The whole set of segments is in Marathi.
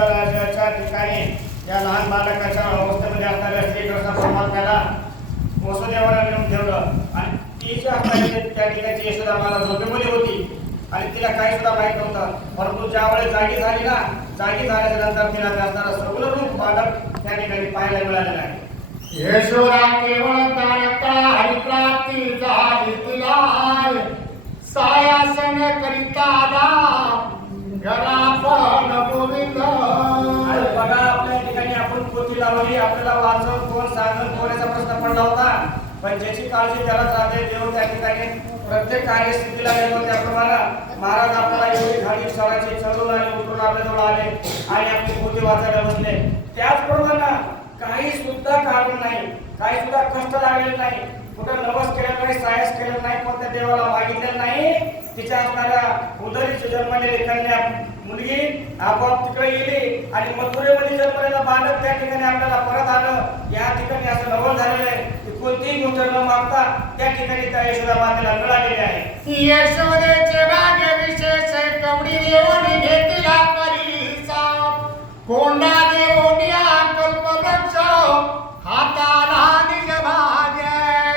अंगणाच्या ठिकाणी या लहान बालकाच्या अवस्थेमध्ये असणाऱ्या श्रीकृष्ण परमात्म्याला वसुदेवाला नेऊन ठेवलं आणि तिच्या हाताने त्या ठिकाणी यशोदा माता झोपेमध्ये होती आणि तिला काही सुद्धा माहित नव्हतं. परंतु ज्यावेळेस जागी झाली ना, जागी झाल्याच्या नंतर तिला असणारा सगळं रूप बालक त्या ठिकाणी पाहायला मिळालेलं आहे. यशोदा केवळ तारका हरिप्राप्ती झाली तिला सायासन करिता आला घरा पण गोविंद. आणि बघा आपल्या ठिकाणी आपण पोथी लावली, आपल्याला वाचन कोण सांगत कोणाचा प्रश्न पडला होता, पण ज्याची काळजी त्यालाच राहते. देव त्या ठिकाणी प्रत्येक कार्यस्थितीला येतो. त्याप्रमाणे महाराज आपल्याला एवढी घाडी सराची चढून आले, उतरून आपल्याजवळ आले आणि आपली पोथी वाचायला बसले. त्याचप्रमाणे काही सुद्धा कारण नाही, काही सुद्धा कष्ट लागलेले नाही, कुठं नवस केलेलं नाही, सायस केलेलं नाही, पण त्या देवाला मागितलेलं नाही. तिच्या असणाऱ्या उदरीची जन्मलेली कन्या मुलगी आपोआप तिकडे गेली आणि मथुरेमध्ये जन्मलेला बालक त्या ठिकाणी आपल्याला परत आलं. या ठिकाणी असं नवल झालेलं आहे की कोणतीही गोष्ट न मागता त्या ठिकाणी त्या यशोदा मातेला मिळालेली आहे. यशोदेचे भाग्य विशेष कवडी देवणी घेतला परीचा कोंडा देवनिया कल्पवृक्ष हाताला निज भाग्य.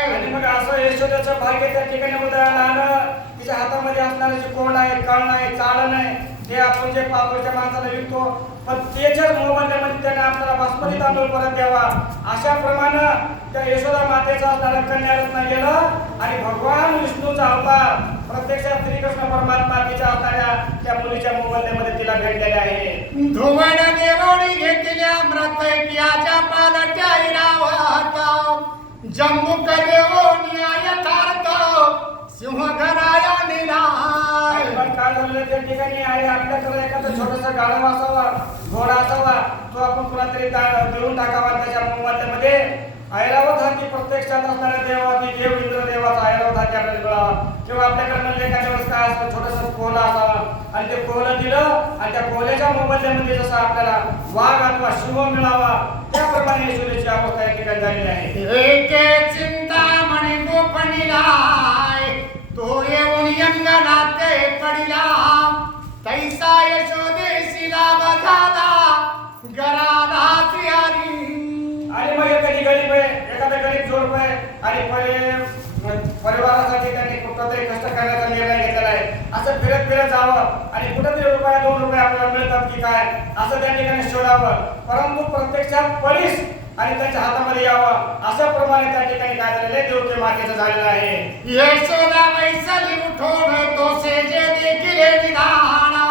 आणि मग असं यशोदेचं भाग्य त्या ठिकाणी उदयाला आलं. तिच्या हातामध्ये असणारे जे कोंड आहे, कर्ण आहे, चालन आहे, ते आपण जे पापडच्या माणसाला विकतो, पण त्याच्याच मोबदल्यामध्ये त्याने आपल्याला बासमती तांदूळ परत द्यावा. अशा प्रमाणे त्या यशोदा मातेचा असणारा कन्यारत्न गेलं आणि भगवान विष्णूचा अवतार प्रत्यक्षात श्रीकृष्ण परमात्मा तिच्या असणाऱ्या त्या मुलीच्या मोबदल्यामध्ये तिला भेटलेले आहे. धुवण देवणी घेतल्या अमृत पियाच्या पालट्या इरावता जम्बुक देवणी यथार्थ सिंह घराया निलाय. काय झालं त्या ठिकाणी आहे, आपल्याकडे एखादा छोटासा गाढव असावा, घोडा असावा, तो आपण कुणातरी देऊन टाकावा. त्याच्या मोबदल्यामध्ये ऐरावत हाती प्रत्यक्षात असणाऱ्या देवाची देव इंद्र देवाचा ऐरावत हाती आपल्याला मिळावा. किंवा आपल्याकडे म्हणजे एखाद्या वेळेस काय असतं, छोटंसं कोहलं असावा आणि ते कोहलं दिलं आणि त्या कोहल्याच्या मोबदल्यामध्ये जसं आपल्याला वाघ अथवा शिव मिळावा, त्याप्रमाणे यशोदेची अवस्था या ठिकाणी झालेली आहे. एके चिंतामणी गोपणीलाय तो येऊन यंगनाते पडिला तैसा यशोदेशीला बघाला घराला श्रीहरी. आणि मग एखादी गरीब आहे, एखादा गरीब जोडप आहे आणि परिवारासाठी त्यांनी कुठंतरी कष्ट करण्याचा निर्णय घेतलेला आहे. असं फिरत फिरत जावं आणि कुठंतरी रुपया 2 रुपये आपल्याला मिळतात की काय असं त्या ठिकाणी शोधावं, परंतु प्रत्यक्षात पडीस आणि त्यांच्या हातामध्ये यावं. अशा प्रमाणे त्या ठिकाणी काय झालेलं आहे, देवते मातेचं झालेलं आहे. यशोदा वैसली उठून तो सेजे देखील निधाना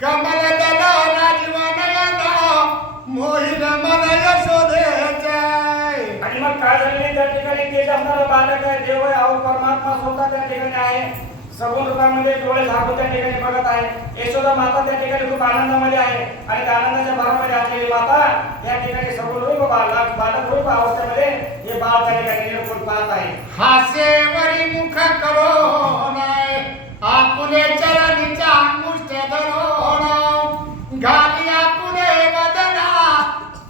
कमल दलना जीवनयन मोहिन मन यशोदेचे. आणि मग काय झालेलं त्या ठिकाणी तेज असणारं बालक आहे, देव आहे, अहो परमात्मा स्वतः त्या ठिकाणी आहे. सगुण रूपामध्ये डोळे झाकून त्या ठिकाणी बघत आहे. यशोदा माता त्या ठिकाणी खूप आनंदामध्ये आहे आणि त्या आनंदाच्या भरामध्ये असलेली माता या ठिकाणी सगुण रूप बालक रूप अवस्थेमध्ये हे बाळ त्या ठिकाणी निरखून पाहत आहे. हासेवरी मुख करो नाही आपुले चरणीच्या अंगुष्ठ धरून घाली आपुले वदना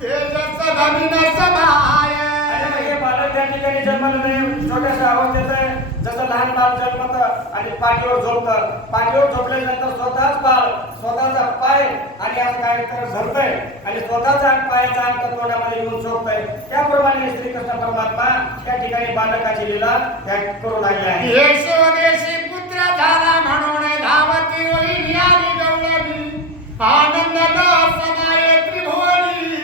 तेजस धमिन समाय. आणि हे बालक त्या ठिकाणी जन्मलं नाही, छोट्याशा अवस्थेत आहे. जसं लहान बाळ जन्मतं आणि पाठीवर झोपतं, पाठीवर झोपल्यानंतर स्वतःच बाळ स्वतःचा पाय आणि असं काय तर धरतंय आणि स्वतःचा पायाचा अंक तोंडामध्ये येऊन झोपतंय. त्याप्रमाणे श्रीकृष्ण परमात्मा त्या ठिकाणी बालकाची लीला त्या करू लागली आहे. यशोदेशी पुत्र झाला म्हणून धावती होई आली गवळणी आनंद समाये त्रिभुवनी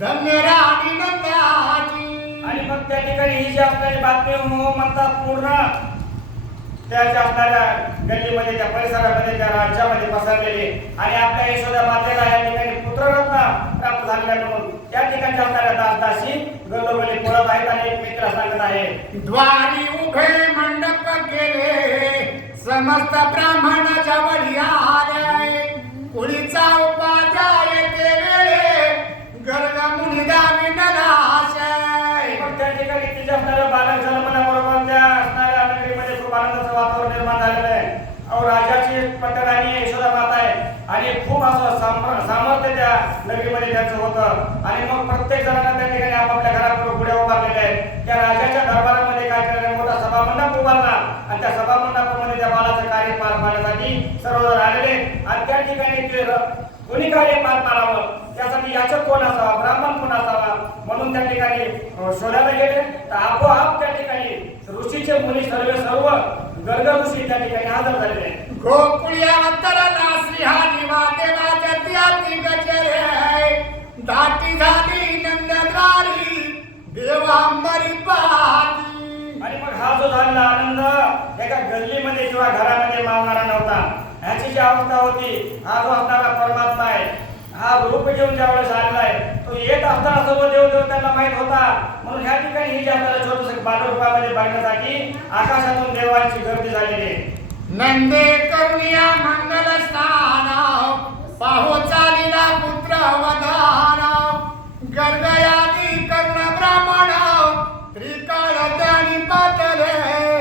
धन्य राणी नंदाची. आणि मग त्या ठिकाणी ही जी असणारी बातमी म्हणतात पूर्ण त्याच्या असणाऱ्या गल्लीमध्ये, त्या परिसरामध्ये, त्या राज्यामध्ये पसरलेली आणि आपल्या यशोदा मातेला या ठिकाणी पुत्ररत्न प्राप्त झालेल्या म्हणून त्या ठिकाणी असणाऱ्या दासदासी गल्लोगल्ली पळत आहेत आणि एकमेकीला सांगत आहे. द्वारी उभे मंडप गेले समस्त ब्राह्मण जवळी आले कुळीचा उपाध्याय ते वेळे गर्ग मुनी दावी नलाशय. त्या ठिकाणी तिच्या असणाऱ्या बालक जन्मल्याबरोबर त्या असणाऱ्या नगरीमध्ये खूप आनंदाचं वातावरण निर्माण झालेलं आहे. अहो राजाची पट्टराणी यशोदा माता आहे आणि खूप असं सामर्थ्य त्या नगरीमध्ये त्यांचं होतं. आणि मग प्रत्येक जणांना त्या ठिकाणी आपापल्या घरापुढे पुढे उभारलेले आहेत. त्या राजाच्या दरबारामध्ये काय केलं, मोठा सभामंडप उभारला आणि त्या सभामंडपामध्ये त्या बाळाचं कार्य पार पाडण्यासाठी सर्वजण आलेले आणि त्या ठिकाणी ते कोणी कार्य पार पाडावं, त्यासाठी याचक कोण असावा, ब्राह्मण कोण असावा म्हणून त्या ठिकाणी शोधायला गेले. तर आपोआप त्या ठिकाणी ऋषीचे मुनी सर्व गर्ग ऋषी त्या ठिकाणी हजर झालेले. गोकुळ्या अवतरला श्रीहरी वादेवा जत्याती गजरे दाटी झाली नंदद्वारी देवांबरी पाहती. आणि मग हा जो झालेला आनंद एका गल्लीमध्ये किंवा घरामध्ये मावणारा नव्हता. ह्याची जी अवस्था होती, हा जो असणारा परमात्मा आहे, हा रूप घेऊन ज्यावेळेस आलेला आहे, तो येत असताना सर्व देव त्यांना माहित होता. म्हणून ह्या ठिकाणी ही जी आपल्याला छोटस बालरूपामध्ये बघण्यासाठी आकाशातून देवांची गर्दी झालेली आहे. नंदे करुणिया मंगल स्नान पाहो चालिला पुत्र वधान गर्गयादी करुण ब्राह्मण त्रिकाळ त्यानी पातले.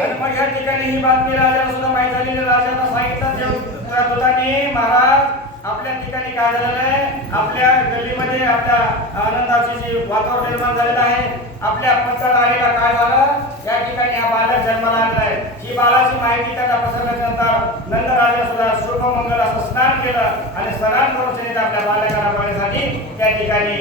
आणि मग ह्या ठिकाणी ही बातमी राजाला सुद्धा माहित झालेली. राजाला सांगितलं देवदूतांनी, महाराज आपल्या ठिकाणी काय झालेलं आहे, आपल्या गल्लीमध्ये आपल्या आनंदाची जी वातावरण निर्माण झालेलं आहे, आपल्या पंचदारीला काय झालं, या ठिकाणी हा बालक जन्माला आलेला आहे. ही बाळाची माहिती त्यांना पसरल्यानंतर नंदराजाने सुद्धा शुभमंगल असं स्नान केलं आणि स्नान करून त्यांनी आपल्या बालकाला बघण्यासाठी त्या ठिकाणी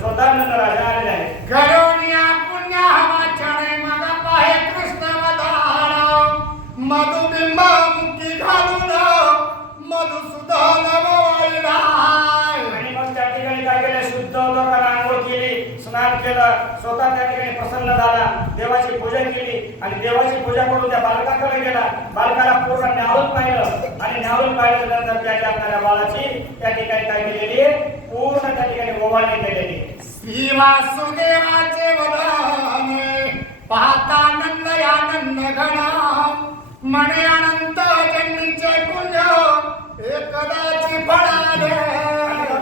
स्वतः नंदराजा आलेले आहे. करुणिया पुण्य वाचणे मग पाहे कृष्ण वधान मधुबिंब मुखी घालून मधुसूदन वळलाय. आणि मग त्या ठिकाणी काय केलं, शुद्ध लोकांना आंघोळ केली, स्नान केलं, स्वतः त्या ठिकाणी प्रसन्न झाला, देवाची पूजा केली आणि देवाची पूजा करून त्या बालकाकडे गेला. बालकाला पूर्ण न्याहाळून पाहिलं आणि न्याहाळून पाहिल्यानंतर त्याच्या आपल्या बाळाची त्या ठिकाणी काय केलेली, पूर्ण त्या ठिकाणी ओवाळणी केलेली. श्री वासुदेवाचे वदन पाहता नंद आनंद घडा मने अनंत जन्मीचे पुण्य एकदाची फळाले.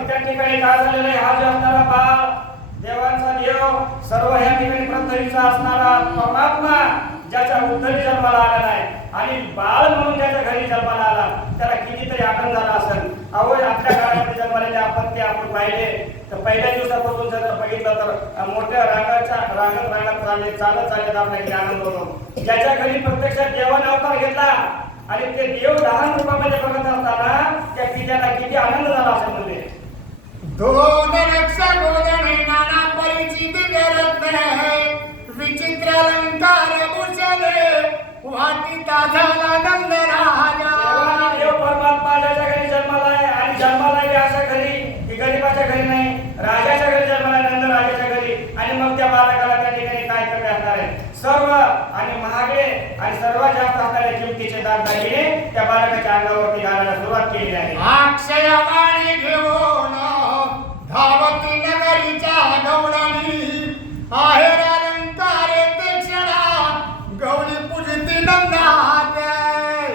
त्या ठिकाणी काय झालेलं आहे, हा जो असणारा बाळ देवांचा देव सर्व ह्या ठिकाणी प्रथवीचा असणारा परमात्मा ज्याच्या उद्धरी जन्माला आलेला आहे आणि बाळ म्हणून ज्याच्या घरी जन्माला आला, त्याला कितीतरी आनंद झाला असेल. अहो आपल्या घरामध्ये जन्मालेले आपण पाहिले तर पहिल्या दिवसापासून जर बघितलं तर मोठ्या रांगत चालत आपल्याकडे आनंद होतो. ज्याच्या घरी प्रत्यक्षात देवाने अवतार घेतला आणि ते देव लहान रूपामध्ये बघत असताना त्या पित्याला किती आनंद झाला असेल. म्हणजे दोन रक्ष गोदणे नाना परिचित करत विचित्र अलंकार भूषणे वाटिता झाला नंद राजा. देव परमात्मा ज्याच्या घरी जन्माला आहे आणि जन्माला आहे अशा घरी की गरीबाच्या घरी नाही, राजाच्या घरी जन्माला आहे, नंद राजाच्या घरी. आणि मग त्या बालकाला त्या ठिकाणी काय करणे असणार आहे, सर्व आणि महागडे आणि सर्वात जास्त असणारे किमतीचे दागदागिने त्या बालकाच्या अंगावरती घालायला सुरुवात केली आहे. अक्षय वाणी घेऊन धावती नगरीच्या गौडणी आहेर अलंकार ते क्षणा गौरी पूजिती नंदाते.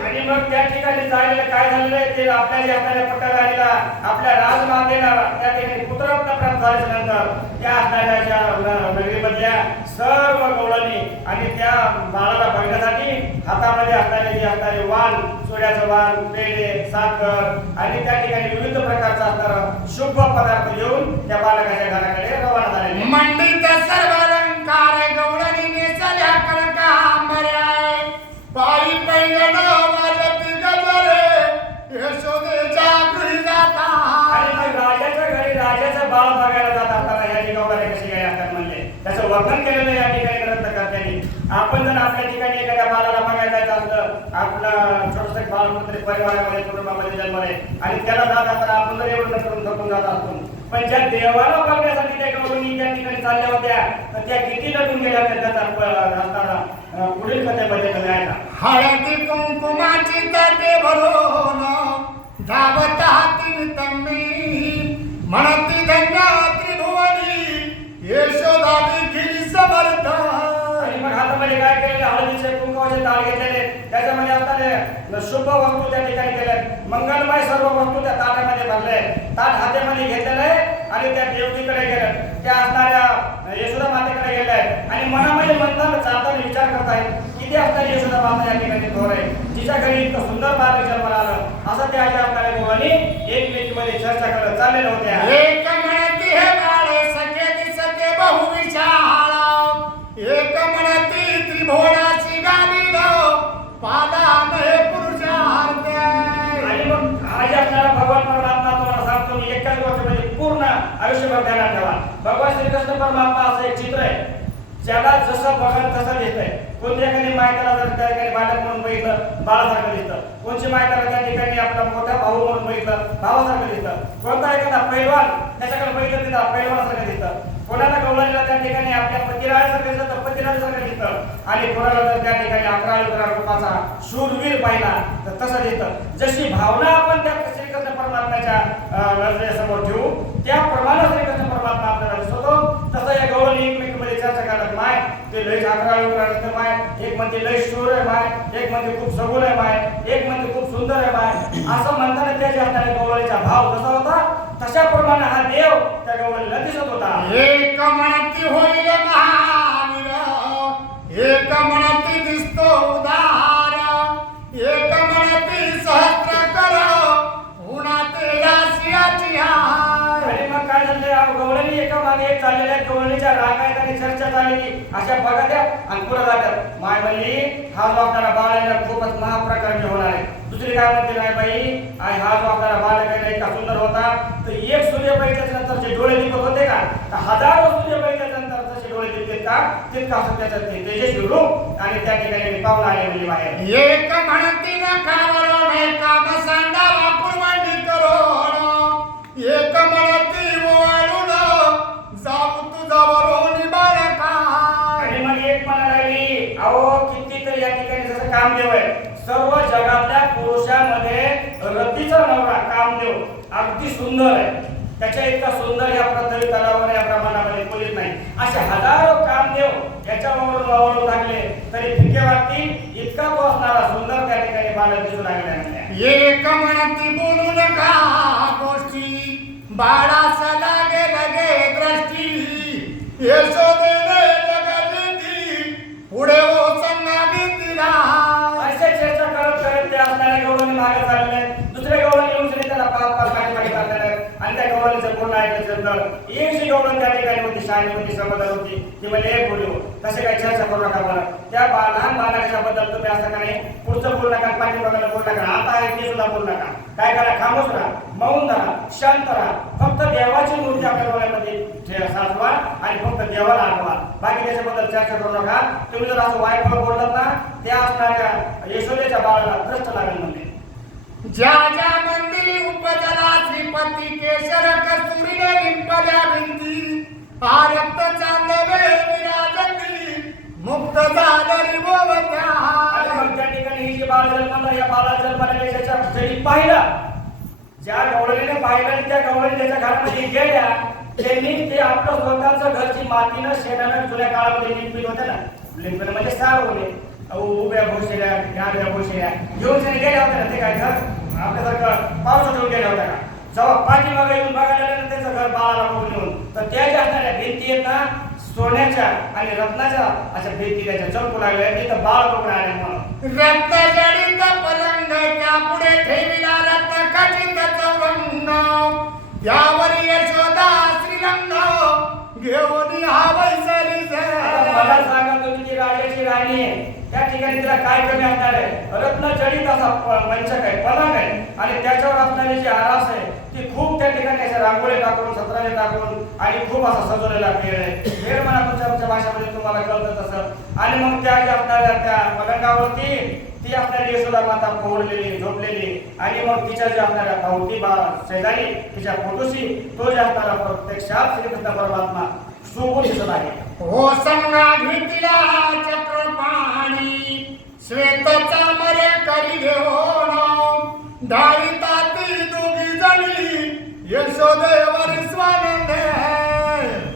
आणि मग त्या ठिकाणी झालेलं काय झालेलं आहे, ते आपल्या जे असणाऱ्या पट्टादारीला आपल्या राजमातेला त्या ठिकाणी पुत्ररत्न प्राप्त झाल्यानंतर त्या असणाऱ्या नगरीमधल्या सर्व गौडांनी आणि त्या बाळाला बघण्यासाठी हातामध्ये असणारे जे असणारे वाण, सोड्याचं वाण, पेढे, साखर आणि त्या ठिकाणी विविध प्रकारचा असणारा शुभ पदार्थ घेऊन त्या बालकाच्या घराकडे रवाना झाले. मंडित सर्व अलंकार गौडांनी नेसल्या कनकांबऱ्या पायी पैंजण वाजती गजरे यशोदेच्या गृही जाता. आणि मग राजाच्या घरी राजाचं बाळ बघायला जात असताना या ठिकाणी कशी काय असतात म्हणले त्याचं वर्णन केलेलं या ठिकाणी ग्रंथकर्त्यांनी. आपण जर आपल्या ठिकाणी एखाद्या बाळाला बघायला जायचं असलं, आपला छोटस बाळ कुठेतरी परिवारामध्ये कुटुंबामध्ये जन्मले आणि त्याला जात असताना आपण जर एवढं करून थकून जात असतो, पण ज्या देवाला बघण्यासाठी त्या गौरी त्या ठिकाणी चालल्या होत्या तर त्या किती लटून गेल्या त्याचा असताना पुढील कथेमध्ये कळायला. हळदी कुंकुमाची तटे भरून धावत हाती तम्मी म्हणती धन्य त्रिभुवनी यशोदा देखील समर्थ. आणि मग हातामध्ये काय केलेले, हळदीचे कुंकवाचे ताळ घेतलेले, त्याच्यामध्ये असणारे शुभ वस्तू त्या ठिकाणी केले, मंगलमय सर्व वस्तू त्या ताटामध्ये भरले, ताट हातामध्ये घेतलेले आणि त्या देवतीकडे गेले, त्या असणाऱ्या यशोदा मातेकडे गेले आणि मनामध्ये म्हणतात चालताना विचार करतायत किती असणारी यशोदा माता या ठिकाणी थोर आहे, जिच्या घरी इतकं सुंदर बालक जन्माला आलं. असं त्या असणाऱ्या दोघांनी एकमेकीमध्ये चर्चा करत चाललेल्या होत्या. एक म्हणती हे बाळे सखे दिसते बहुविशाळ एक म्हणती त्रिभुवनाची गालील पादान हे पुरुषार्थ. आणि मग आज आपल्याला भगवान परमात्मा तुम्हाला सांगतो आयुष्यभर ध्यानात ठेवा. भगवान श्रीकृष्ण परमात्मा असं एक चित्र आहे, ज्याला जसं बघाल तसं दिसतंय. कोणत्या एखादी मायताला जर त्या ठिकाणी बालक म्हणून बघितलं बाळासारखं दिसतं, कोणची मायताला त्या ठिकाणी आपला मोठा भाऊ म्हणून बघितलं भावासारखं दिसतं, कोणता एखादा पैलवान त्याच्याकडे बघितलं तिथं पैलवानासारखं दिसतं, कोणाला गवळणीला त्या ठिकाणी आपल्या पतिराजासारखं दिसतं तर पतिराजासारखं दिसतं, आणि कोणाला जर त्या ठिकाणी 11 रूपाचा शूरवीर पाहिला तर तसं दिसतं. जशी भावना आपण त्या श्रीकृष्ण परमात्म्याच्या नजरेसमोर ठेवू त्याप्रमाणे श्रीकृष्ण परमात्मा आपल्याला दिसतो. तसं या गवळणी एकमेकांमध्ये चर्चा करतात, माय ते लय 11 दिसतं माय, एक म्हणते लय शूर आहे माय, एक म्हणते खूप सगुण आहे माय, एक म्हणते खूप सुंदर आहे माय, असं म्हणताना त्याच्या हाताने गवळणीचा भाव कसा होता तशाप्रमाणे हा देव त्या गवळणीला दिसत होता. एक म्हणती होईल महावीर, एक म्हणती दिसतो उदार, एक म्हणती सहस्त्र कर उन्हाते राशियाची हार. आणि मग काय झालं, गवळणी एका मागे एक चाललेल्या गवळणीच्या रागायत आणि चर्चा चालली अशा बघा त्या आणि पुढे जातात. माय म्हणली हा जो आपल्याला बाळ आहे खूपच महाप्रकरणी होणार आहे. दुसरी काय म्हणते नाही बाई, आणि हा जो आपल्याला बाळ आहे इतका सुंदर होता तर एक सूर्य बघितल्याच्या नंतरचे डोळे दिपत होते का, तर हजारो सूर्य बघितल्याच्या नंतर जसे डोळे दिपतात का तितका असं त्याचं तेजस्वी रूप आणि त्या ठिकाणी पाहून आले म्हणजे बाहेर. एक म्हणती न खावरो एका बसांडा वाकुळवंडी करोड, एक म्हणती ओवाळून जाऊ तुझ्यावरून बाळका. आणि मग एक म्हणायला लागली, अहो कितीतरी या ठिकाणी जसं कामदेव आहे, सर्व जगातल्या पुरुषांमध्ये रतीचा नवरा कामदेव अगदी सुंदर आहे, त्याच्या इतका सुंदर या पृथ्वी तलावर या ब्रह्मांडामध्ये कोणीच नाही. असे हजारो कामदेव याच्यावरून वावरून लागले तरी फिके वाटतील इतका तो असणारा सुंदर त्या ठिकाणी बालक दिसू लागला नाही. एक म्हणती बोलू नका गोष्टी, बाळास लागे लगे दृष्टी, यशोदेने जगदिती पुढे ओ संगावी तिला. अशा चर्चा करत करत ते असणाऱ्या गवळणी मागे चालले, दुसऱ्या गवळणी येऊन त्याला पाच पाठी चालले आणि त्या गवळणीचं पूर्ण ऐकलं तर एकशी गवळण त्या ठिकाणी होती, शाळेत होती, समजदार होती. ती म्हणजे एक बोलू तसे काही चर्चा करू नका बरं. त्या लहान बालकाच्याबद्दल तुम्ही असं का नाही पुढचं बोलू नका, पाठीमागाला बोलू नका, आता आहे ते सुद्धा बोलू नका. काय करा, खामोश राहा, मौन राहा, शांत राहा, फक्त देवाची मूर्ती आपल्या डोळ्यामध्ये साचवा आणि फक्त देवाला आठवा. बाकी त्याच्याबद्दल चर्चा करू नका. तुम्ही जर असं वाईट बोललात ना त्या असणाऱ्या यशोदेच्या बाळाला दृष्ट लागेल म्हणजे. ज्या ज्या मंदिरी उपजला श्रीपती केशर कस्तुरीने लिंपल्या भिंती, आरक्त चांदवे विराजती मुक्त झाली गोवत्या. आणि मग त्या ठिकाणी ही जी बाळ जन्मला या बाळा जन्माला त्याच्या जरी पाहिलं, ज्या गवळणीने पाहिलं आणि त्या गवळणी त्याच्या घरामध्ये गेल्या त्यांनी ते आपलं स्वतःचं घरची मातीनं शेणानं जुन्या काळामध्ये लिंपित होते ना, लिंपित म्हणजे सार होणे उभ्या भोशेल्या डाव्या भोशेल्या घेऊन त्याने गेल्या होत्या ना. ते काय घर आपल्यासारखं पावसात ठेवून गेल्या होत्या का, जेव्हा पाठीमागे येऊन बघायला लागलं त्याचं घर बाळाला बघून येऊन तर त्या ज्या असणाऱ्या भिंती आहेत ना सोन्याच्या आणि रत्नाच्या अशा भिंती त्याच्या चमकू लागल्या, तिथं बाळ बघून आले म्हणून. रत्न जडित पलंग त्या पुढे ठेविला रत्न खचित चौरंग, यावर यशोदा श्रीरंग घेऊन हा वैसली. मला सांगा तुम्ही जी राजाची राणी आहे त्या ठिकाणी तिला काय कमी असणार आहे, रत्न जडित असा मंचक आहे, पलंग आहे आणि त्याच्यावर असणारी जी आरास आहे ती खूप त्या ठिकाणी अशा रांगोळी टाकून सतराने टाकून आणि खूप असा सजवलेला खेळ आहे. खेळ म्हणा तुमच्या भाषेमध्ये तुम्हाला कळतं तसं. आणि मग त्या ज्या असणाऱ्या त्या पलंगावरती ती असणारी यशोदा माता पोहलेली झोपलेली आणि मग तिच्या ज्या असणाऱ्या भावती शेजारी तिच्या फोटोशी तो जे असणारा प्रत्यक्षात श्रीकृष्ण परमात्मा शोभून दिसत आहे. हो संगा घेतला चक्रपाणी श्वेत चामरे करी घेऊन, धारिता ती दोघी जणी यशोदेवर स्वानंदे.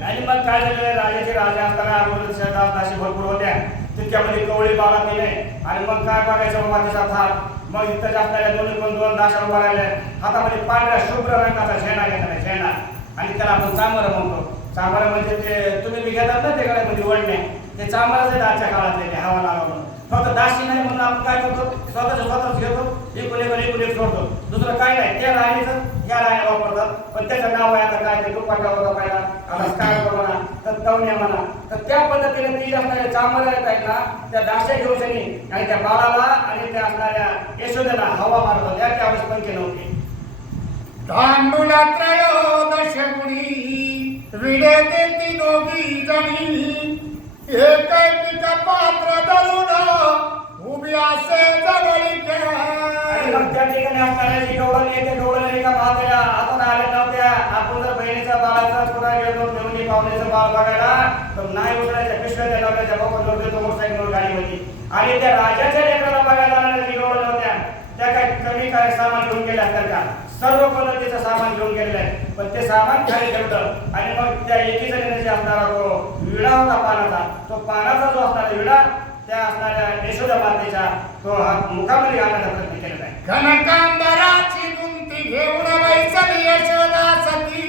आणि मग काय झालं, राजाचे राजा असताना अगोदर शेतात अशी भरपूर होत्या, तितक्यामध्ये कवळी बाळा दिले आणि मग काय बघायचं बाबा तिचा थाट. मग इथं असणाऱ्या दोन्ही पण दोन दाशा उभा राहिल्या, हातामध्ये पांढऱ्या शुभ्र रंगाचा झेंडा घेतला झेंडा आणि त्याला आपण चांबरं म्हणतो. चांबरं म्हणजे ते तुम्ही बी घेतात ना ते गळ्यामध्ये ओढणे, ते चांबरच आहेत आजच्या काळातले ते हवा लावून. फक्त दाशी नाही म्हणून आपण काय करतो स्वतःच घेतो, एकूण एक सोडतो, दुसरं काय नाही. त्या राणीचं ह्या राण्या वापरतात पण त्याचं नाव आहे आता काय ते दुपाटा होता पहिला आता काय होतं म्हणा तर तवण्या म्हणा. तर त्या पद्धतीने ती असणाऱ्या चांबऱ्या आहेत ना त्या दाशा घेऊन आणि त्या बाळाला आणि त्या असणाऱ्या यशोदेला हवा मारत होत्या, त्यावेळेस पंखे नव्हते. तांडुला त्रयोदश गुणी भिडे देती दोघी जणी एक पिका पात्र धरून उभी असे जवळीक आणि मग त्या ठिकाणी असणाऱ्या जी डोळणी ते डोळणी का पाहत्या हातून आले नव्हत्या. आपण जर बहिणीचा बाळाचा पुन्हा गेलो घेऊन पाहुण्याचं बाळ बघायला तर नाही उतरायच्या पिशव्या त्या नव्हत्या बघून देतो मोटरसायकलवर गाडीमध्ये. आणि त्या राजाच्या लेकराला बघायला जाणाऱ्या जी डोळण होत्या त्या काय कमी काय सामान घेऊन गेल्या असतात का? सर्व पद्धतीचं सामान घेऊन गेलेलं आहे. पण ते सामान खाली ठेवलं आणि मग त्या एकी जणीने जे असणारा तो विडा होता पानाचा, तो पानाचा जो असणारा विडा त्या असणाऱ्या यशोदा मातेच्या तो मुखामध्ये घालण्याचा प्रयत्न केलेला आहे. कनकांबराची गुंती घेऊन बैसली यशोदा सती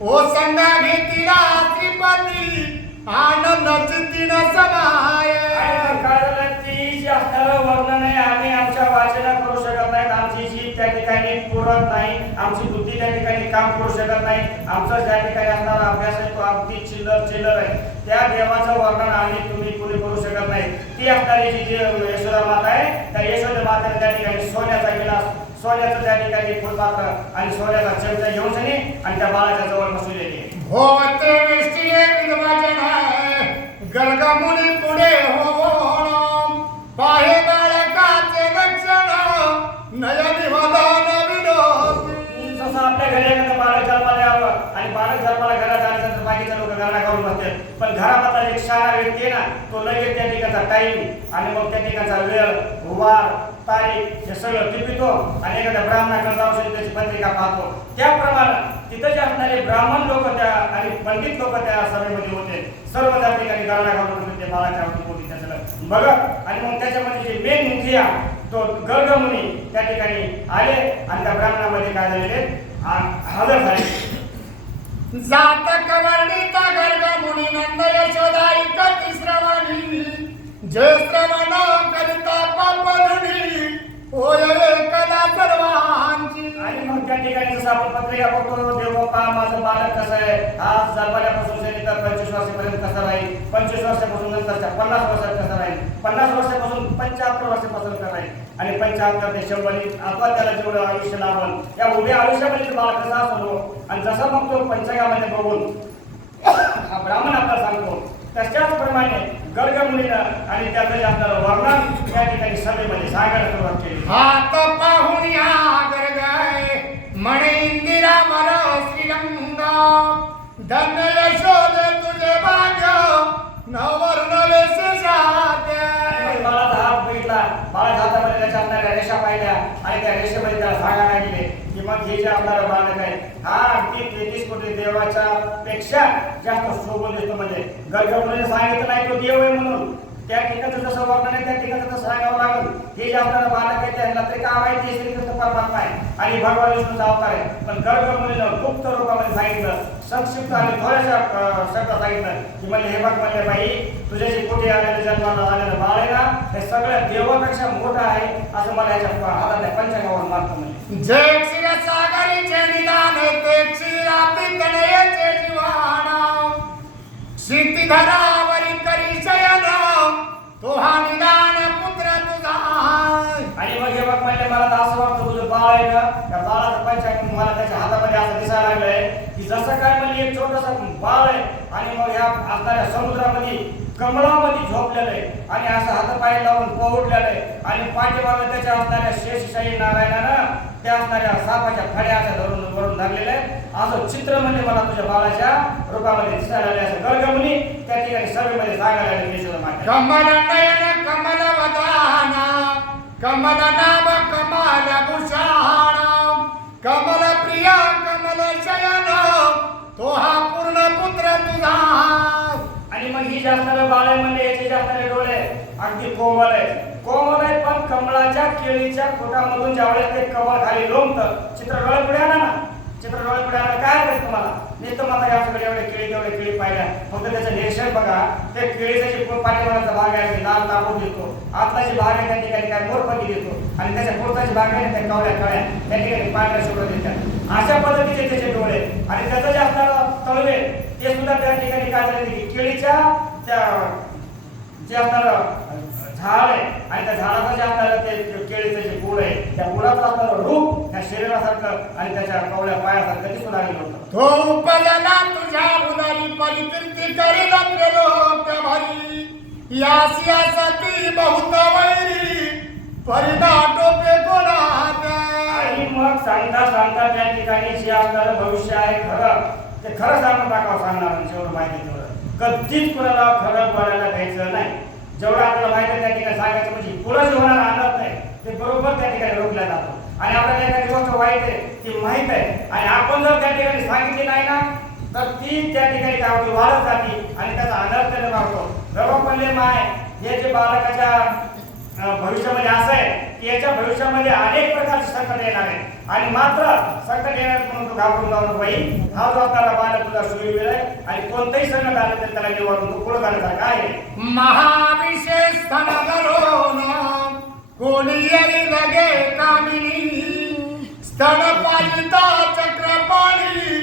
ओ संगा घेतीला त्रिपती आनंद चित्तीन समाय. आणि मग काय झालं ती जी असणारं वर्णन आहे आम्ही आमच्या वाचना करू शकत नाहीत. आमची जी त्या ठिकाणी पुरत नाही, आमची बुद्धी त्या ठिकाणी काम करू शकत नाही. आमचा त्या ठिकाणी असणारा अभ्यास आहे तो अगदी चिल्लर आहे. त्या देवाचं वर्णन आम्ही तुम्ही कोणी करू शकत नाही. ती असणारी जी यशोदा माता आहे त्या यशोदा मातेने त्या ठिकाणी सोन्याचा गिलास, सोन्याचं त्या ठिकाणी फुलपात्र आणि सोन्याचा चमचा घेऊन सनी आणि त्या बाळाच्या जवळ बसवलेली आहे. होते विष्टिये विद्वाजन गर्गमुनी पुढे होवण पाहे बाळकाचे लक्षण नयनी वदन विनोदी. जसं आपल्या घरी एखादं बालक जन्माला यावं आणि बालक जन्माला घरात आल्यानंतर बाकीचे लोक घराला करून बसतात. पण घरामधला एक शहाणा व्यक्ती आहे ना तो लगेच त्या ठिकाणचा टाईम आणि मग त्या ठिकाणचा वेळ, वार, तारीख हे सगळं टिपितो आणि एखाद्या ब्राह्मणाकडे जाऊन त्याची पत्रिका पाहतो. त्याप्रमाणे तिथं जे असणारे ब्राह्मण लोक त्या आणि पंडित लोक त्या सभेमध्ये होते. सर्व त्या ठिकाणी गाळा घालून ते बाळाच्या होती त्याचं बघत आणि मग त्याच्यामध्ये जे मेन मुखिया तो गर्गमुनी त्या ठिकाणी आले आणि त्या ब्राह्मणामध्ये काय झालेले हजर झाले. जात कवर्णित गर्गमुनी नंद यशोदा इकती श्रवणी जय श्रवण करिता पापधुनी होय एकदा सर्वांची. आणि मग त्या ठिकाणी जसं आपण पत्रिका बघतो देव बाप्पा माझं बालक कसं आहे आज जन्मल्यापासून तर 25 वर्षापर्यंत कसं राहील, 25 वर्षापासून नंतरच्या 50 वर्षात कसं राहील, 50 वर्षापासून 75 वर्षापासून कसं राहील आणि 75 ते 100 आता त्याला जेवढं आयुष्य लाभल या उभ्या आयुष्यामध्ये ते बालक कसा असतो. आणि जसं मग तो पंचकामध्ये बघून हा ब्राह्मण आपल्याला सांगतो त्याच्याचप्रमाणे गर्गमुनीनं आणि त्याचं जे आपल्याला वर्णन त्या ठिकाणी सभेमध्ये सांगायला सुरुवात केली. हात पाहून या गर्गाय म्हणे इंदिरा मला श्रीरंगा धन्य यशोदे तुझे भाग्य नवर्ण शेषाते. बाळाचा हात बघितला, बाळाच्या हातामध्ये त्याच्या असणाऱ्या रेषा पाहिल्या आणि त्या रेषेमध्ये त्याला सांगायला गेले की मग हे जे आपल्याला बालक आहे हा अगदी 33 कोटी देवाच्या पेक्षा जास्त शोभून दिसतो. म्हणजे गर्गमुनीने सांगितलं नाही तो देव आहे म्हणून त्या ठिकाणचं जसं वर्णन आहे त्या ठिकाणचं तसं सांगावं लागेल. हे जे आपल्याला बालक आहे त्यांना तरी काय माहिती श्रीकृष्ण परमात्मा आहे आणि भगवान विष्णूचा अवतार आहे. पण गर्गमुनीनं गुप्त रूपामध्ये सांगितलं, संक्षिप्त आणि थोड्याशा शब्दात सांगितलं की म्हणजे हे बघ म्हणले बाई तुझ्याशी कुठे आलेलं जन्माला आलेलं बाळ आहे ना हे सगळ्या देवापेक्षा मोठं आहे असं मला याच्या हातातल्या पंचांगावर मानतो. म्हणजे जय क्षीरसागरीचे निदान ते क्षीरातीतनयचे जीवाना सिद्धिधरावरी करी शयन तो हा निदान पुत्र तुझा. आणि मग हे बघ म्हणले मला तर असं वाटतं तुझं बाळ आहे ना त्या बाळाचं पंचांग मला त्याच्या हातामध्ये असं दिसायला लागलंय की जसं काय म्हणजे एक छोटंसं बाळ आहे आणि मग ह्या असणाऱ्या समुद्रामध्ये कमळामध्ये झोपलेलं आहे आणि असं हातापाय लावून पोहटलेलं आहे आणि पाठीमागे त्याच्या असणाऱ्या शेषशाही नारायणानं त्या असणाऱ्या सापाच्या फड्याच्या धरून वरून धरलेलं आहे असं चित्र म्हणजे मला तुझ्या बाळाच्या रूपामध्ये दिसायला लागले. असं गर्गमुनी त्या ठिकाणी सभेमध्ये सांगायला लागले यशोदा माते. कमल नयन कमल वदाना कमल नाम कमल भूषण कमल प्रिया कमल शयन तो हा पूर्ण पुत्र तुझा. आणि मग ही जे असणारे बाळ आहे म्हणजे याचे जे असणारे डोळे अगदी कोमल आहे पण कमळाच्या केळीच्या खोटामधून ज्यावेळेस ते कमळ खाली लोंबतं चित्र डोळे पुढे आला ना चित्र डोळे पुढे आला काय करत तुम्हाला नुसतं मला याच्याकडे एवढे केळी पाहिल्या फक्त त्याचं निरीक्षण बघा. ते केळीचा जी पाठीमागचा भाग आहे लाल तांबूस देतो, आतला जी भाग आहे त्या ठिकाणी काय मोरपंखी देतो आणि त्याच्या पुढचा भाग आहे त्या कवड्या कळ्या त्या ठिकाणी पांढऱ्या शुभ्र देतात. अशा पद्धतीचे त्याचे डोळे आणि त्याचं जे असणारं तळवे ते सुद्धा त्या ठिकाणी काय झाले की केळीच्या त्या जे असणारं झाड आहे आणि त्या झाडाचं जे असणारं ते केळीचं जे गुड आहे त्या गुडाचं असणारं रूप त्या शरीरासारखं आणि त्याच्या कवड्या पायासारखं दिसू लागलेलं होतं. तो उपजला तुझ्या उदया माझी कीर्ती करील लोक भरी या सियासती बहुत वैरी परिणा टोपे कोणाच्या आणि मग सांगता सांगता त्या ठिकाणी जे असणारं भविष्य आहे खरं ते खरं सांगून टाकावं सांगणार जेवढं माहिती तेवढं कधीच कोणाला खरं बोलायला घ्यायचं नाही जेवढं आपल्याला माहिती आहे त्या ठिकाणी सांगायचं म्हणजे पुढं जे होणार आणत नाही ते बरोबर त्या ठिकाणी रोखल्या जातो आणि आपल्याला एखादी गोष्ट वाईट आहे ती माहित आहे आणि आपण जर त्या ठिकाणी सांगितली नाही ना तर ती त्या ठिकाणी काय होती वाढत जाते आणि त्याचा अनर्थ निर्माण होतो रवपल्ले माय हे जे बालकाच्या भविष्यामध्ये असं आहे की याच्या भविष्यामध्ये अनेक प्रकारचे संकट येणार आहे आणि मात्र संकट येणार म्हणून तू घाबरून जाऊ नको बाई हा जो असणारा बालक तुझा सुयोग्य आहे आणि कोणतंही संकट आलं तर त्याला निवडून तू पुढे जाण्यासारखं आहे महाविशेष स्तनगरोन कोणी येई लगे कामिनी स्तनपालिता चक्रपाणी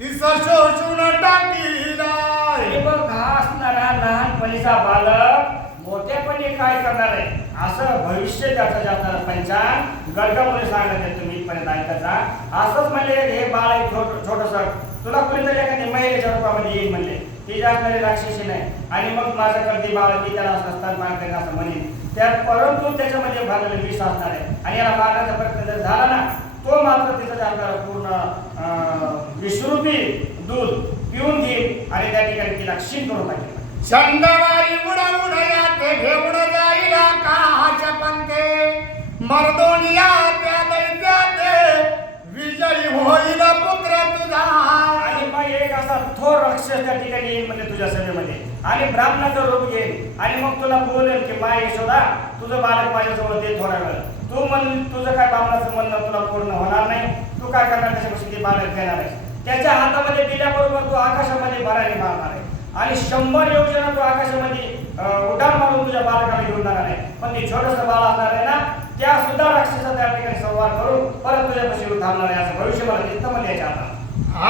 तिस शोषून टाकीला हे बघ हा असणारा लहानपणीचा बालक मोठेपणी काय करणार आहे असं भविष्य त्याचं जाणार पंचांग गडगामध्ये सांगत आहे तुम्ही इथपर्यंत ऐकायचा असंच म्हणले हे बाळ एक छोटंसं तुला कुणीतरी एखादी महिलेच्या रूपामध्ये येईल म्हणले ती असणारी राक्षसी नाही आणि मग माझं करते बाळ मी त्याला असं मागते असं म्हणेन त्यात परंतु त्याच्यामध्ये भागलेलं विष असणार आहे आणि याला मारण्याचा प्रयत्न जर झाला ना तो मात्र तिथं जाणार पूर्ण विषरूपी दूध पिऊन घेईल आणि त्या ठिकाणी तिला क्षीण करून टाकेल चंदवारी उडवून याते घेऊन जाईल आकाश पंते मर्दोनिया त्या दैत्याते विजयी होईल पुत्र तुझा आणि मग एक असा थोर राक्षस त्या ठिकाणी येईल म्हणजे तुझ्या सभेमध्ये आणि ब्राह्मणाचं रूप घेईल आणि मग तुला बोलेल की माय यशोदा तुझं बालक माझ्याजवळ दे थोडा वेळ तू म्हण तुझं काय ब्राह्मणाचं म्हणणं तुला पूर्ण होणार नाही तू काय करणार त्याच्यापासून ते बालक घेणार आहेस त्याच्या हातामध्ये दिल्याबरोबर तू आकाशामध्ये भरायला मारणार आहे आणि 100 योजना तू आकाशामध्ये उड्डाण मारून तुझ्या बालकाला घेऊन जाणार आहे पण ते छोटंसं बाळ असणार आहे ना त्या सुद्धा राक्षसा त्या ठिकाणी संवाद करून परत तुझ्यापाशी येऊन थांबणार आहे असं भविष्य मला चित्तमध्ये याच्या आता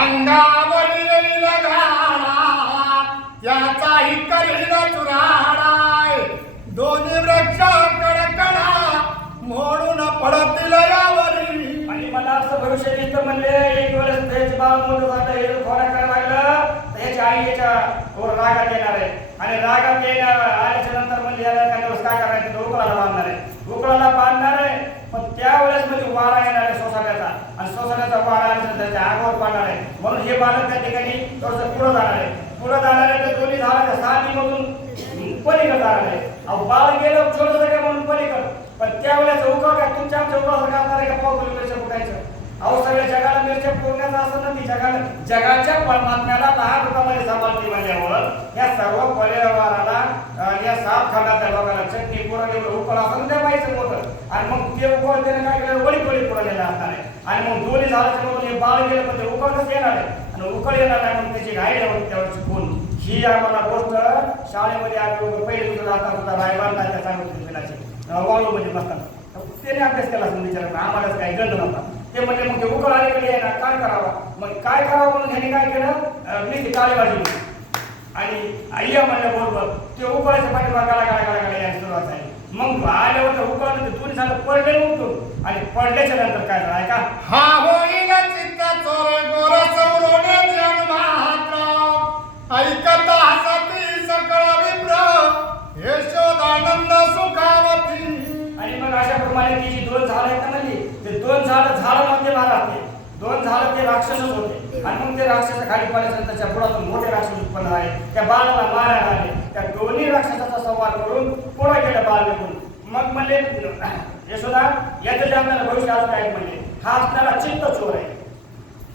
अंगावरील लगाडा त्याचाही करील चुराडाय दोन्ही वृक्ष कडकडा मोडून पडतील यावरी आणि मला असं भविष्य दिसतं म्हणले एक वेळेस त्याचे बाळ मोठं झालं हे थोडा करायला लागलं तर याची आई याच्या वर रागात येणार आहे आणि रागात येणार आल्याच्या नंतर म्हणजे याला एखाद्या वेळेस काय करायचं तर उकळाला बांधणार आहे उकळाला बांधणार आहे पण त्यावेळेस म्हणजे वारा येणार आहे सोसाट्याचा आणि सोसाट्याचा वारा आल्यानंतर त्याच्या अंगावर पाडणार आहे म्हणून हे बालक त्या ठिकाणी थोडंसं पुढं जाणार आहे पुढं जाणार आहे तर दोन्ही झाडाच्या साथीमधून पलीकडे जाणार आहे अहो बाळ गेलं छोटंसं काय म्हणून पलीकडं पण त्यावेळेस उकळ काय तुमच्या आमच्या उकळासारखं असणार आहे का पाव किलो मिरच्या फुटायचं अहो सगळ्या जगाला मिरच्या फुटण्याचं असं ना ती जगाच्या परमात्म्याला लहान रूपामध्ये सांभाळते म्हणल्यावर या सर्व पर्यावरणाला या सात खंडातल्या लोकांना चटणी पुरण एवढं उकळ असं त्या पाहिजे मोठं आणि मग ते उकळ त्याने काय केलं वडी पुरवलेलं असणार आहे आणि मग दोन्ही झाडाच्या मधून हे बाळ गेलं पण ते उकळ कसं येणार आहे आणि उकळ येणार नाही म्हणून त्याची घाई ठेवली त्यावर खून ही आम्हाला गोष्ट शाळेमध्ये आम्ही पहिले तुझं जाता सुद्धा रायबांना त्या सांगितली पिलाची वाळूमध्ये बसतात त्याने अभ्यास केला असं विचार आम्हालाच काही गंध नव्हता ते म्हणजे मग ते उकळ आलेकडे आहे ना काय करावं मग काय करावं म्हणून ह्याने काय केलं मी ती काळी भाजी आणि आय्या म्हणल्याबरोबर ते उकळाच्या पाठीमागाला गाडा यायला सुरुवात झाली मग आल्यावर तर उकळलं ते दोन्ही झालं पडले उठून आणि पडल्याच्या नंतर काय झालं ऐका हा होईल चित्त चोर गोर सौरोने जन्मात्र ऐकता हसती सकळ विप्र यशोदानंद सुखावती आणि मग अशा प्रमाणे ती जी 2 झाडं आहेत ना म्हणली ते 2 झाडं नव्हते महाराज ते 2 झाडं ते राक्षसच होते आणि मग ते राक्षस खाली पडल्यानंतर त्याच्या पुढातून मोठे राक्षस उत्पन्न आहे त्या बाळाला मारायला आले त्या दोन्ही राक्षसाचा संवाद करून पुढे गेलं बाळ निघून मग म्हणले यशोदा याचं जे आपल्याला भविष्य असं काय म्हणले हा आपल्याला चित्त चोर आहे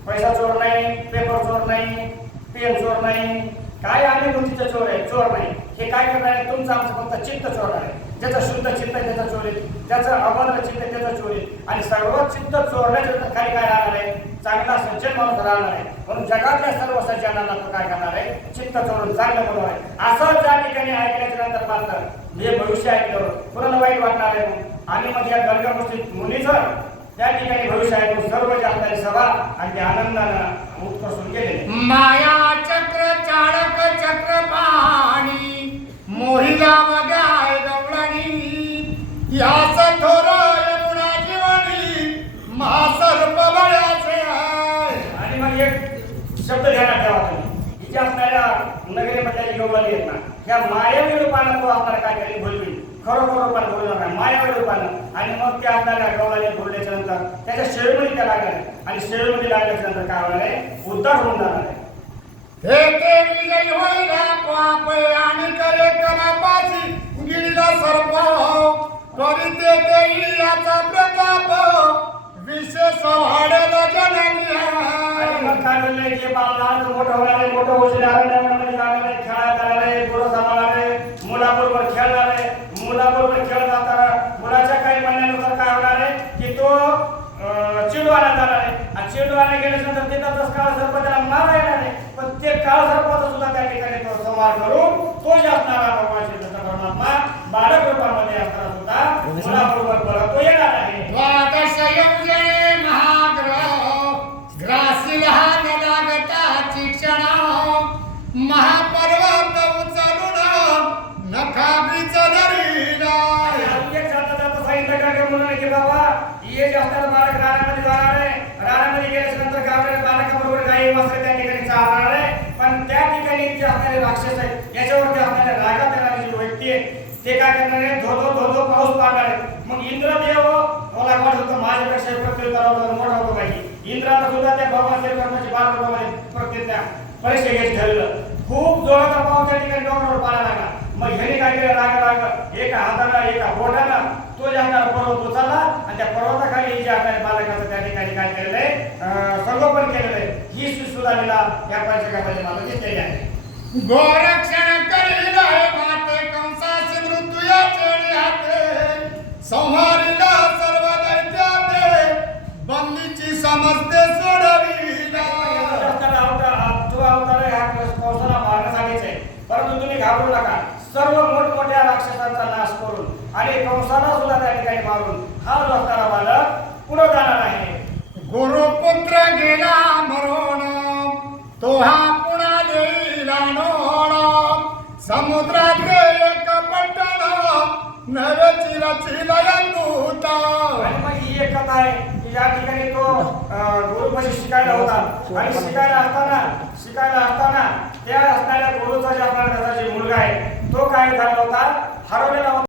पैसा चोर नाही पेपर चोर नाही पेन चोर नाही काय आणि गोष्टीचं चोर नाही हे काय करणार आहे तुमचं आमचं फक्त चित्त चोर आहे ज्याचं शुद्ध चित्त आहे त्याचा चोर आहे ज्याचं अभद्र चित्त आहे त्याचा चोर आहे आणि सर्व चित्त चोरण्याच्या खाली काय राहणार आहे चांगला सज्जन माणूस राहणार आहे म्हणून जगातल्या सर्व सज्जनांना तो काय करणार आहे चित्त चोरून चांगलं बनवणार आहे असं ज्या ठिकाणी ऐकल्याच्या नंतर मात्र हे भविष्य ऐकलं कोणाला वाईट वाटणार आहे आणि मग या गलगमस्तीत मुलीचं त्या ठिकाणी भविष्य ऐकून सर्व जागणारी सभा अगदी आनंदानं उत्कर्षून गेलेले माया चक्र चाळक चक्र पाणी मोहिला बगाय गवळणी यास थोर यमुना जीवनी महासर्प बळ्याचे आणि मग एक शब्द ध्यानात ठेवा तुम्ही जे असणाऱ्या नगरीमधल्या जी गवळणी आहेत ना, या मायावी रूपानं तो असणारा काय करेल बोलवी, खरोखर रूपानं बोलणार नाही, मायावी रूपानं. आणि मग त्या असणाऱ्या गवळणी बोलल्याच्या नंतर त्याच्या शेळीमध्ये त्या लागणार आहे, आणि शेळीमध्ये लागल्याच्या नंतर काय होणार आहे, उद्धार होऊन जाणार आहे. ते विजयी होईला पाप आणि करे कमापाची गिळला सर्प करीते देई याचा प्रताप विशेष वाढला आणि जननी मग काय म्हणलंय की बाळ लहान मोठं होणार आहे, मोठं होशील अरण्यामध्ये जाणार आहे, खेळायला जाणार आहे, गुरु सांभाळणार आहे, मुलाबरोबर खेळणार आहे. मुलाबरोबर खेळत जाताना मुलाच्या काही म्हणण्यानुसार काय होणार आहे की तो चिडवाला जाणार आहे, आणि चिडवाला गेल्यानंतर तिथं काळ सर्प त्याला मारा येणार आहे. पण ते काळ सर्पाचा सुद्धा त्या ठिकाणी तो संवार करून तो जे असणारा भगवान श्रीकृष्ण परमात्मा बालक रूपामध्ये असताना सुद्धा मुलाबरोबर परत तो येणार आहे. द्वादश योजने महाग्रह ग्रासील हात लागता शिक्षण महापर्वत उचलून नखाबीच धरीला एक जाता जाता सांगितलं का की म्हणून की बाबा हे जे असणारं बालक रानामध्ये जाणार आहे, रानामध्ये गेल्यानंतर गावच्या बालकाबरोबर गाई वासरे त्या ठिकाणी चालणार आहे. पण त्या ठिकाणी जे असणारे राक्षस आहेत याच्यावरती असणारे रागात येणारी जी व्यक्ती आहे ते काय करणार आहे, धो धो पाऊस पाडणार आहे. मग इंद्रदेव मला वाटत होतं माझ्यापेक्षा प्रत्येक मोठा होतो पाहिजे. इंद्राला सुद्धा त्या भगवान श्रीकृष्णाची बालरूपामध्ये प्रत्येक त्या परीक्षा घ्यायची ठरलं. खूप जोराचा पाऊस त्या ठिकाणी डोंगरावर पाडायला लागला. मग ह्याने काय केलं, राग एका हाताला एका बोटाला तो जे आपल्याला पर्वत उचलला, आणि त्या पर्वताखाली जे आपल्याला बालकाचं त्या ठिकाणी काय केलेलं आहे, संगोपन केलेलं आहे. ही सुधारणेला या पंचकामध्ये मला दिसलेली आहे. गोरक्षण करील हे माते कंसाची मृत्यू याचे हाते संहारीला सर्व दैत्याते बंदीची समजते सोडविला तो अवतार आहे हा कंसाला मारण्यासाठीच आहे. परंतु तुम्ही घाबरू नका, सर्व मोठमोठ्या राक्षसांचा नाश करून आणि कंसाला सुद्धा त्या ठिकाणी मारून हा जो असणारा बालक पुढे जाणार आहे. गुरुपुत्र गेला मरोण तो हा पुन्हा देईला नोण समुद्राचे एक पट्टण नवे चिरचिला यंदूता. आणि मग ही एक कथा आहे की या ठिकाणी तो गुरुपाशी शिकायला होता, आणि शिकायला असताना त्या असणाऱ्या गुरुचा जे असणारा त्याचा जे मुलगा आहे तो काय झाला होता, हरवलेला होता.